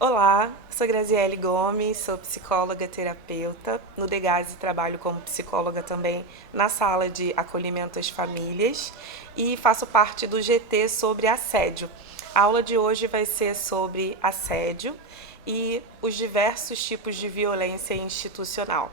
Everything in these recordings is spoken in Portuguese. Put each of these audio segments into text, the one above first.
Olá, sou Graziele Gomes, sou psicóloga terapeuta. No Degase trabalho como psicóloga também na sala de acolhimento às famílias e faço parte do GT sobre assédio. A aula de hoje vai ser sobre assédio e os diversos tipos de violência institucional.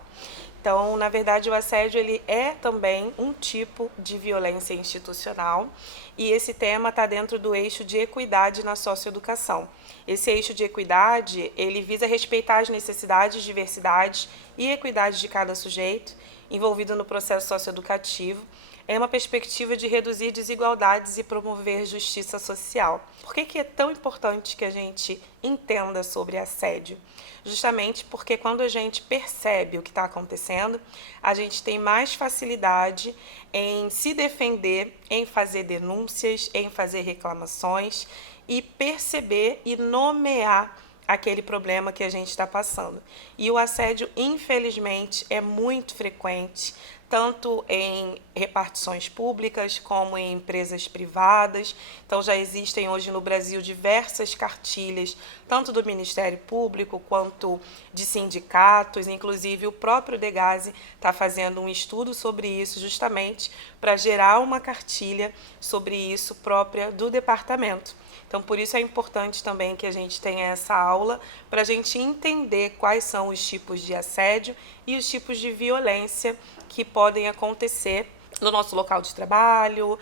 Então, na verdade, o assédio ele é também um tipo de violência institucional e esse tema está dentro do eixo de equidade na socioeducação. Esse eixo de equidade, ele visa respeitar as necessidades, diversidades e equidade de cada sujeito envolvido no processo socioeducativo. É uma perspectiva de reduzir desigualdades e promover justiça social. Por que é tão importante que a gente entenda sobre assédio? Justamente porque quando a gente percebe o que está acontecendo, a gente tem mais facilidade em se defender, em fazer denúncias, em fazer reclamações e perceber e nomear aquele problema que a gente está passando. E o assédio, infelizmente, é muito frequente, tanto em repartições públicas como em empresas privadas. Então já existem hoje no Brasil diversas cartilhas, tanto do Ministério Público quanto de sindicatos, inclusive o próprio Degase está fazendo um estudo sobre isso justamente para gerar uma cartilha sobre isso própria do departamento. Então, por isso é importante também que a gente tenha essa aula para a gente entender quais são os tipos de assédio e os tipos de violência que podem acontecer no nosso local de trabalho,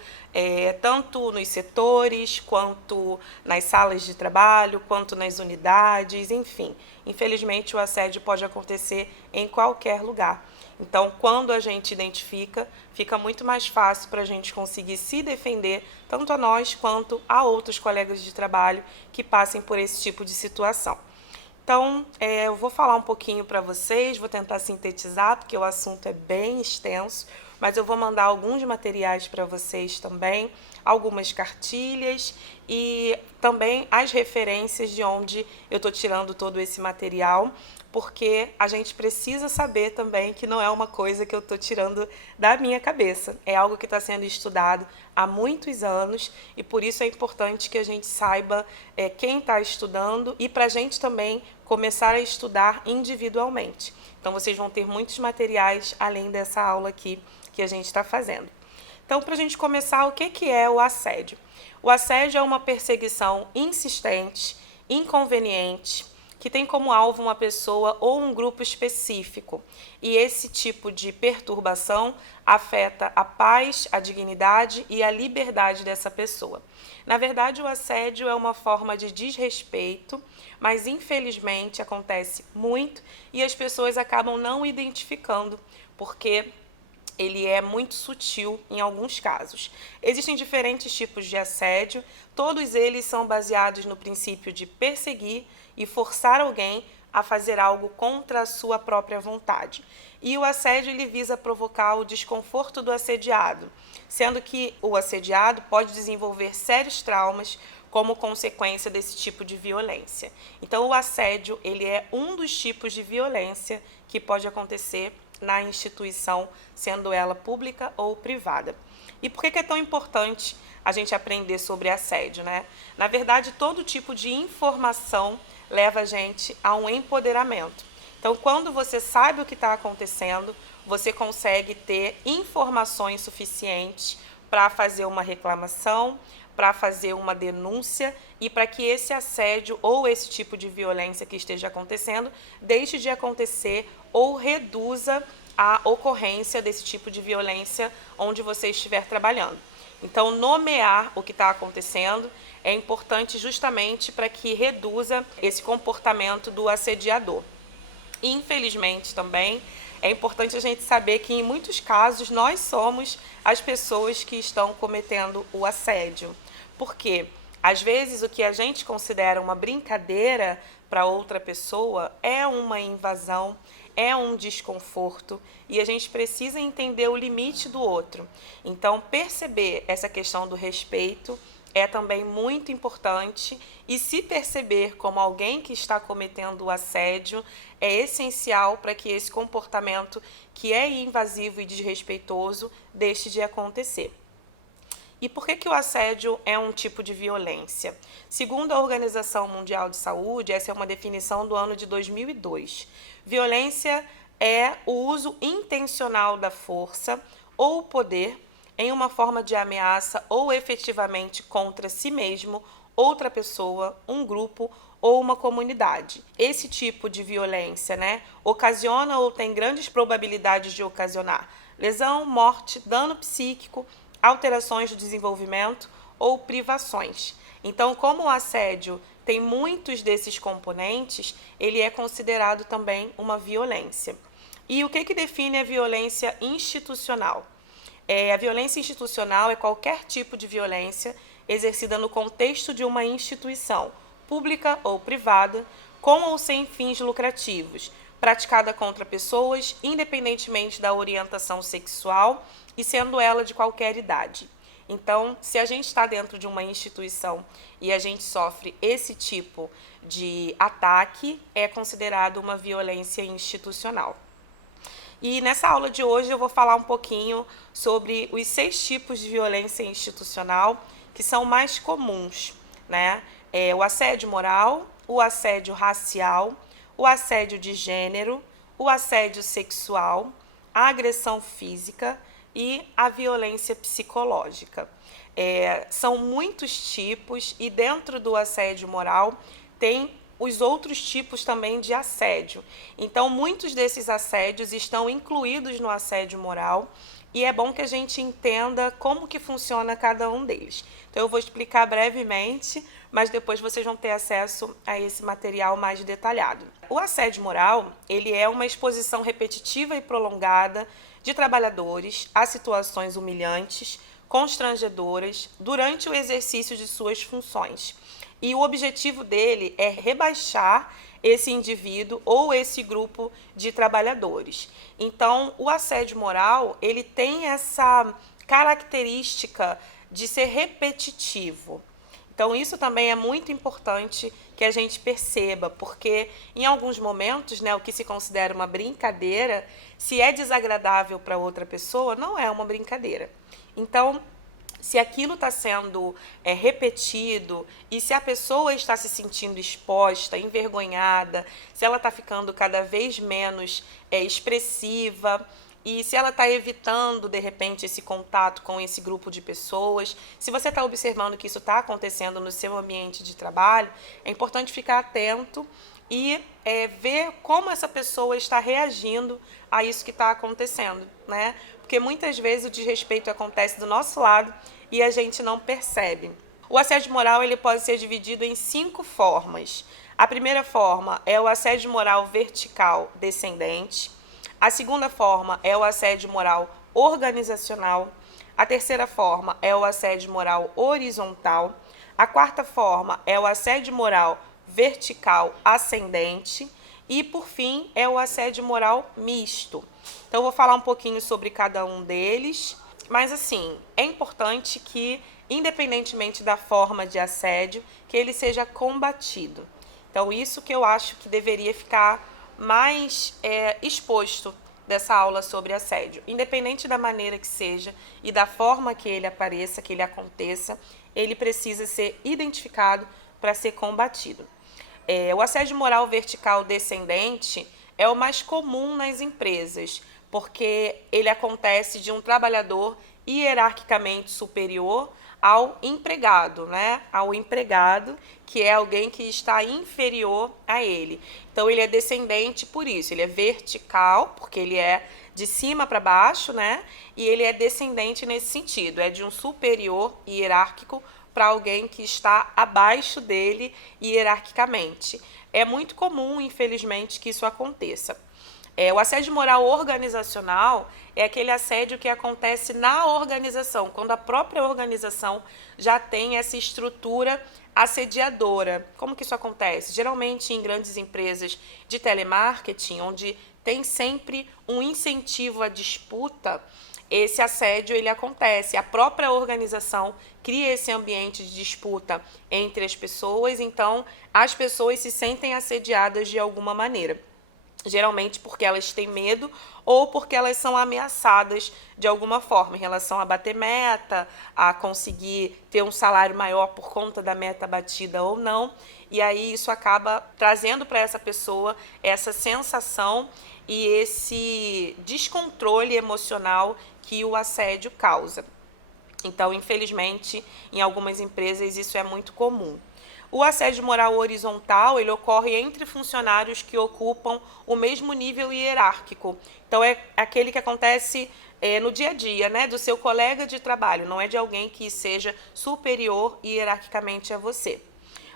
tanto nos setores, quanto nas salas de trabalho, quanto nas unidades, enfim. Infelizmente, o assédio pode acontecer em qualquer lugar. Então, quando a gente identifica, fica muito mais fácil para a gente conseguir se defender, tanto a nós quanto a outros colegas de trabalho que passem por esse tipo de situação. Então, eu vou falar um pouquinho para vocês, vou tentar sintetizar, porque o assunto é bem extenso, mas eu vou mandar alguns materiais para vocês também, algumas cartilhas e também as referências de onde eu estou tirando todo esse material, porque a gente precisa saber também que não é uma coisa que eu estou tirando da minha cabeça, é algo que está sendo estudado há muitos anos e por isso é importante que a gente saiba quem está estudando e para a gente também começar a estudar individualmente. Então vocês vão ter muitos materiais além dessa aula aqui que a gente está fazendo. Então, para a gente começar, o que é o assédio? O assédio é uma perseguição insistente, inconveniente, que tem como alvo uma pessoa ou um grupo específico. E esse tipo de perturbação afeta a paz, a dignidade e a liberdade dessa pessoa. Na verdade, o assédio é uma forma de desrespeito, mas infelizmente acontece muito e as pessoas acabam não identificando, porque ele é muito sutil em alguns casos. Existem diferentes tipos de assédio, todos eles são baseados no princípio de perseguir e forçar alguém a fazer algo contra a sua própria vontade. E o assédio ele visa provocar o desconforto do assediado, sendo que o assediado pode desenvolver sérios traumas como consequência desse tipo de violência. Então, o assédio ele é um dos tipos de violência que pode acontecer na instituição, sendo ela pública ou privada. E por que é tão importante a gente aprender sobre assédio, né? Na verdade, todo tipo de informação leva a gente a um empoderamento. Então, quando você sabe o que está acontecendo, você consegue ter informações suficientes para fazer uma reclamação, para fazer uma denúncia e para que esse assédio ou esse tipo de violência que esteja acontecendo deixe de acontecer ou reduza a ocorrência desse tipo de violência onde você estiver trabalhando. Então, nomear o que está acontecendo é importante justamente para que reduza esse comportamento do assediador. Infelizmente, também, é importante a gente saber que, em muitos casos, nós somos as pessoas que estão cometendo o assédio. Porque, às vezes, o que a gente considera uma brincadeira para outra pessoa é uma invasão, é um desconforto e a gente precisa entender o limite do outro. Então, perceber essa questão do respeito é também muito importante e se perceber como alguém que está cometendo o assédio é essencial para que esse comportamento que é invasivo e desrespeitoso deixe de acontecer. E por que o assédio é um tipo de violência? Segundo a Organização Mundial de Saúde, essa é uma definição do ano de 2002. Violência é o uso intencional da força ou poder em uma forma de ameaça ou efetivamente contra si mesmo, outra pessoa, um grupo ou uma comunidade. Esse tipo de violência, ocasiona ou tem grandes probabilidades de ocasionar lesão, morte, dano psíquico, alterações do desenvolvimento ou privações. Então, como o assédio tem muitos desses componentes, ele é considerado também uma violência. E o que define a violência institucional? A violência institucional é qualquer tipo de violência exercida no contexto de uma instituição, pública ou privada, com ou sem fins lucrativos, praticada contra pessoas, independentemente da orientação sexual e sendo ela de qualquer idade. Então, se a gente está dentro de uma instituição e a gente sofre esse tipo de ataque, é considerado uma violência institucional. E nessa aula de hoje eu vou falar um pouquinho sobre os 6 tipos de violência institucional que são mais comuns, o assédio moral, o assédio racial, o assédio de gênero, o assédio sexual, a agressão física e a violência psicológica. São muitos tipos e dentro do assédio moral tem os outros tipos também de assédio. Então, muitos desses assédios estão incluídos no assédio moral e é bom que a gente entenda como que funciona cada um deles. Então, eu vou explicar brevemente, mas depois vocês vão ter acesso a esse material mais detalhado. O assédio moral, ele é uma exposição repetitiva e prolongada de trabalhadores a situações humilhantes, constrangedoras, durante o exercício de suas funções. E o objetivo dele é rebaixar esse indivíduo ou esse grupo de trabalhadores. Então, o assédio moral, ele tem essa característica de ser repetitivo. Então, isso também é muito importante que a gente perceba, porque em alguns momentos, o que se considera uma brincadeira, se é desagradável para outra pessoa, não é uma brincadeira. Então, se aquilo está sendo repetido e se a pessoa está se sentindo exposta, envergonhada, se ela está ficando cada vez menos expressiva e se ela está evitando, de repente, esse contato com esse grupo de pessoas, se você está observando que isso está acontecendo no seu ambiente de trabalho, é importante ficar atento e ver como essa pessoa está reagindo a isso que está acontecendo, Porque muitas vezes o desrespeito acontece do nosso lado e a gente não percebe. O assédio moral ele pode ser dividido em 5 formas. A primeira forma é o assédio moral vertical descendente. A segunda forma é o assédio moral organizacional. A terceira forma é o assédio moral horizontal. A quarta forma é o assédio moral vertical ascendente. E, por fim, é o assédio moral misto. Então, eu vou falar um pouquinho sobre cada um deles. Mas, assim, é importante que, independentemente da forma de assédio, que ele seja combatido. Então, isso que eu acho que deveria ficar mais exposto dessa aula sobre assédio. Independente da maneira que seja e da forma que ele apareça, que ele aconteça, ele precisa ser identificado para ser combatido. O assédio moral vertical descendente é o mais comum nas empresas, porque ele acontece de um trabalhador hierarquicamente superior ao empregado, Ao empregado, que é alguém que está inferior a ele. Então, ele é descendente por isso. Ele é vertical, porque ele é de cima para baixo, E ele é descendente nesse sentido. É de um superior hierárquico para alguém que está abaixo dele hierarquicamente. É muito comum, infelizmente, que isso aconteça. O assédio moral organizacional é aquele assédio que acontece na organização, quando a própria organização já tem essa estrutura assediadora. Como que isso acontece? Geralmente em grandes empresas de telemarketing, onde tem sempre um incentivo à disputa, esse assédio ele acontece. A própria organização cria esse ambiente de disputa entre as pessoas, então as pessoas se sentem assediadas de alguma maneira. geralmente porque elas têm medo ou porque elas são ameaçadas de alguma forma em relação a bater meta, a conseguir ter um salário maior por conta da meta batida ou não. E aí isso acaba trazendo para essa pessoa essa sensação e esse descontrole emocional que o assédio causa. Então, infelizmente, em algumas empresas isso é muito comum. O assédio moral horizontal, ele ocorre entre funcionários que ocupam o mesmo nível hierárquico. Então, é aquele que acontece no dia a dia, né, do seu colega de trabalho, não é de alguém que seja superior hierarquicamente a você.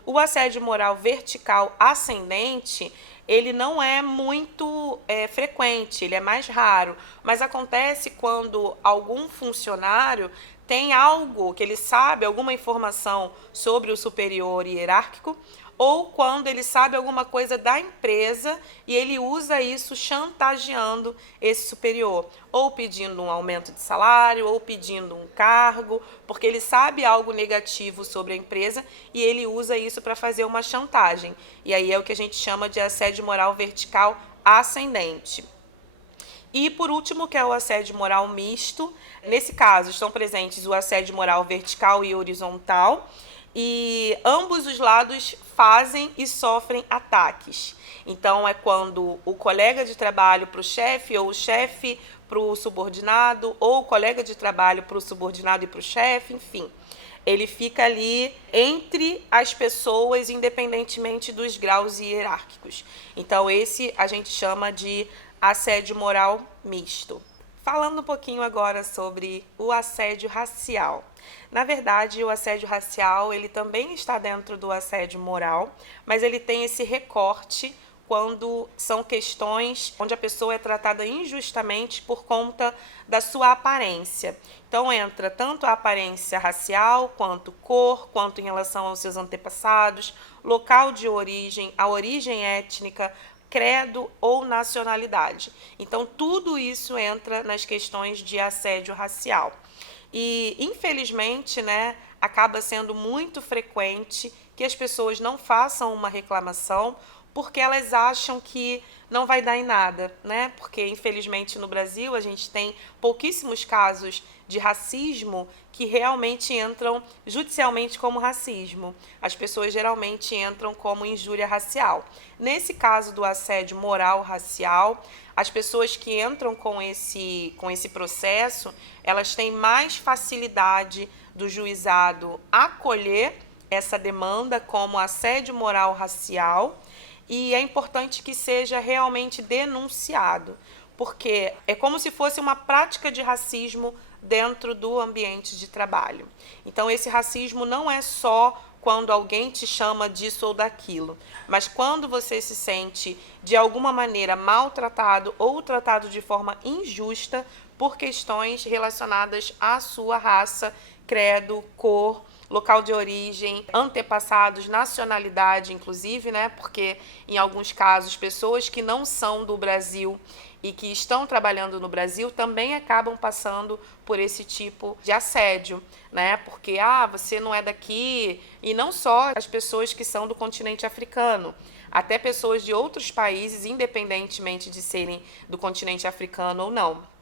O assédio moral vertical ascendente, ele não é muito frequente, ele é mais raro, mas acontece quando algum funcionário tem algo que ele sabe, alguma informação sobre o superior hierárquico, ou quando ele sabe alguma coisa da empresa e ele usa isso chantageando esse superior, ou pedindo um aumento de salário, ou pedindo um cargo, porque ele sabe algo negativo sobre a empresa e ele usa isso para fazer uma chantagem. E aí é o que a gente chama de assédio moral vertical ascendente. E, por último, que é o assédio moral misto. Nesse caso, estão presentes o assédio moral vertical e horizontal, e ambos os lados fazem e sofrem ataques. Então, é quando o colega de trabalho para o chefe, ou o chefe para o subordinado, ou o colega de trabalho para o subordinado e para o chefe, enfim. Ele fica ali entre as pessoas, independentemente dos graus hierárquicos. Então, esse a gente chama de assédio moral misto. Falando um pouquinho agora sobre o assédio racial. Na verdade, o assédio racial, ele também está dentro do assédio moral, mas ele tem esse recorte quando são questões onde a pessoa é tratada injustamente por conta da sua aparência. Então entra tanto a aparência racial, quanto cor, quanto em relação aos seus antepassados, local de origem, a origem étnica, credo ou nacionalidade. Então, tudo isso entra nas questões de assédio racial. E, infelizmente, né, acaba sendo muito frequente que as pessoas não façam uma reclamação porque elas acham que não vai dar em nada, né? Porque, infelizmente, no Brasil a gente tem pouquíssimos casos de racismo que realmente entram judicialmente como racismo. As pessoas geralmente entram como injúria racial. Nesse caso do assédio moral racial, as pessoas que entram com esse processo, elas têm mais facilidade do juizado acolher essa demanda como assédio moral racial, e é importante que seja realmente denunciado, porque é como se fosse uma prática de racismo dentro do ambiente de trabalho. Então, esse racismo não é só quando alguém te chama disso ou daquilo, mas quando você se sente de alguma maneira maltratado ou tratado de forma injusta por questões relacionadas à sua raça, credo, cor, local de origem, antepassados, nacionalidade, inclusive, né? Porque em alguns casos pessoas que não são do Brasil e que estão trabalhando no Brasil também acabam passando por esse tipo de assédio, né? Porque você não é daqui, e não só as pessoas que são do continente africano, até pessoas de outros países, independentemente de serem do continente africano ou não.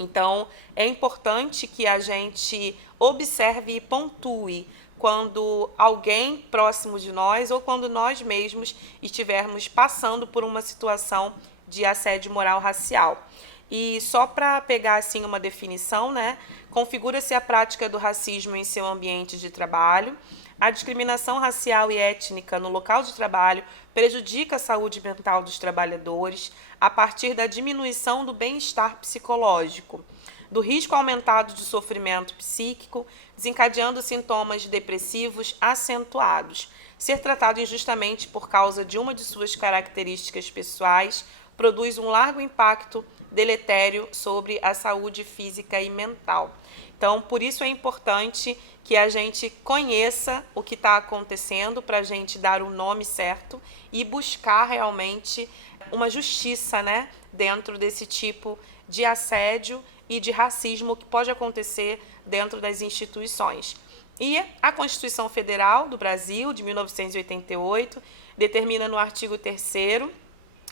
Então, é importante que a gente observe e pontue quando alguém próximo de nós ou quando nós mesmos estivermos passando por uma situação de assédio moral racial. E só para pegar assim uma definição, né? Configura-se a prática do racismo em seu ambiente de trabalho. A discriminação racial e étnica no local de trabalho prejudica a saúde mental dos trabalhadores a partir da diminuição do bem-estar psicológico, do risco aumentado de sofrimento psíquico, desencadeando sintomas depressivos acentuados. Ser tratado injustamente por causa de uma de suas características pessoais produz um largo impacto deletério sobre a saúde física e mental. Então, por isso é importante que a gente conheça o que está acontecendo para a gente dar o nome certo e buscar realmente uma justiça, né, dentro desse tipo de assédio e de racismo que pode acontecer dentro das instituições. E a Constituição Federal do Brasil, de 1988, determina no artigo 3º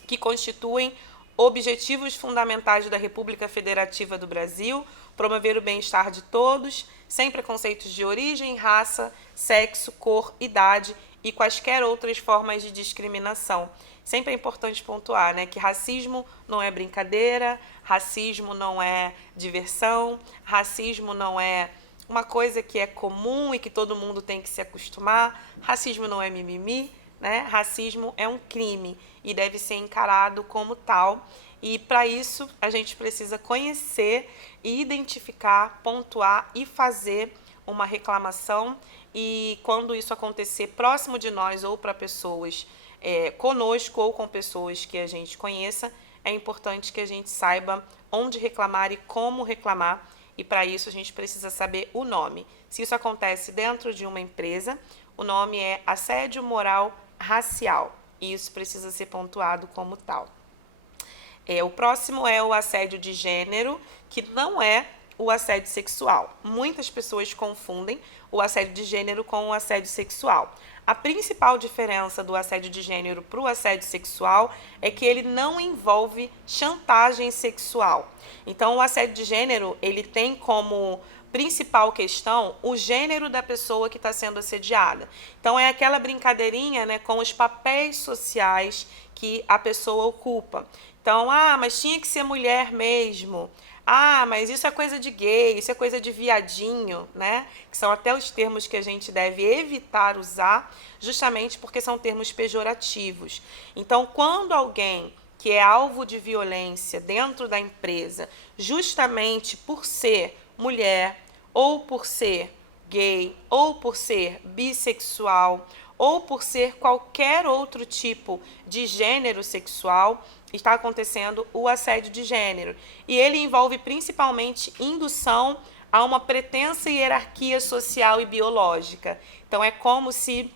que constituem objetivos fundamentais da República Federativa do Brasil, promover o bem-estar de todos, sem preconceitos de origem, raça, sexo, cor, idade e quaisquer outras formas de discriminação. Sempre é importante pontuar, né, que racismo não é brincadeira, racismo não é diversão, racismo não é uma coisa que é comum e que todo mundo tem que se acostumar, racismo não é mimimi, né? Racismo é um crime e deve ser encarado como tal. E para isso a gente precisa conhecer e identificar, pontuar e fazer uma reclamação. E quando isso acontecer próximo de nós ou para pessoas conosco ou com pessoas que a gente conheça, é importante que a gente saiba onde reclamar e como reclamar. E para isso a gente precisa saber o nome. Se isso acontece dentro de uma empresa, o nome é assédio moral racial. E isso precisa ser pontuado como tal. O próximo é o assédio de gênero, que não é o assédio sexual. Muitas pessoas confundem o assédio de gênero com o assédio sexual. A principal diferença do assédio de gênero para o assédio sexual é que ele não envolve chantagem sexual. Então, o assédio de gênero, ele tem como principal questão o gênero da pessoa que está sendo assediada. Então, é aquela brincadeirinha, né, com os papéis sociais que a pessoa ocupa. Então, mas tinha que ser mulher mesmo. Mas isso é coisa de gay, isso é coisa de viadinho, né? Que são até os termos que a gente deve evitar usar, justamente porque são termos pejorativos. Então, quando alguém que é alvo de violência dentro da empresa, justamente por ser mulher, ou por ser gay, ou por ser bissexual, ou por ser qualquer outro tipo de gênero sexual, está acontecendo o assédio de gênero. E ele envolve principalmente indução a uma pretensa hierarquia social e biológica. Então, é como se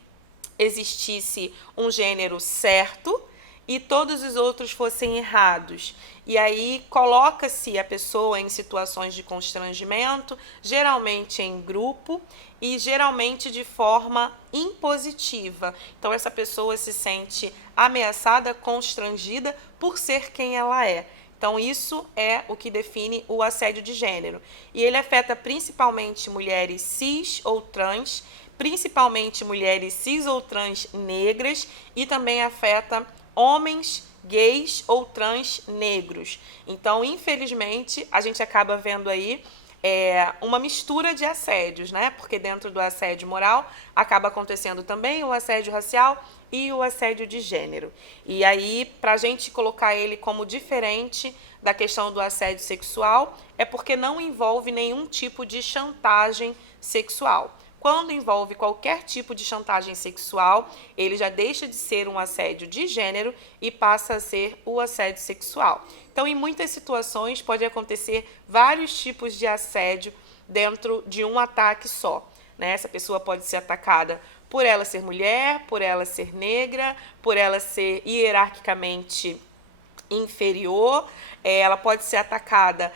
existisse um gênero certo e todos os outros fossem errados. E aí coloca-se a pessoa em situações de constrangimento, geralmente em grupo e geralmente de forma impositiva. Então essa pessoa se sente ameaçada, constrangida por ser quem ela é. Então isso é o que define o assédio de gênero. E ele afeta principalmente mulheres cis ou trans, principalmente mulheres cis ou trans negras e também afeta homens gays ou trans negros. Então, infelizmente, a gente acaba vendo aí uma mistura de assédios, né? Porque dentro do assédio moral acaba acontecendo também o assédio racial e o assédio de gênero. E aí, para a gente colocar ele como diferente da questão do assédio sexual, é porque não envolve nenhum tipo de chantagem sexual. Quando envolve qualquer tipo de chantagem sexual, ele já deixa de ser um assédio de gênero e passa a ser o assédio sexual. Então, em muitas situações, pode acontecer vários tipos de assédio dentro de um ataque só, né? Essa pessoa pode ser atacada por ela ser mulher, por ela ser negra, por ela ser hierarquicamente inferior, ela pode ser atacada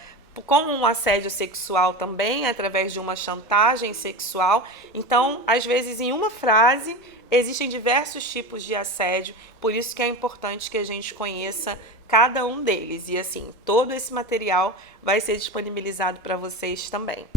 como um assédio sexual também, através de uma chantagem sexual. Então, às vezes, em uma frase, existem diversos tipos de assédio, por isso que é importante que a gente conheça cada um deles. E, assim, todo esse material vai ser disponibilizado para vocês também.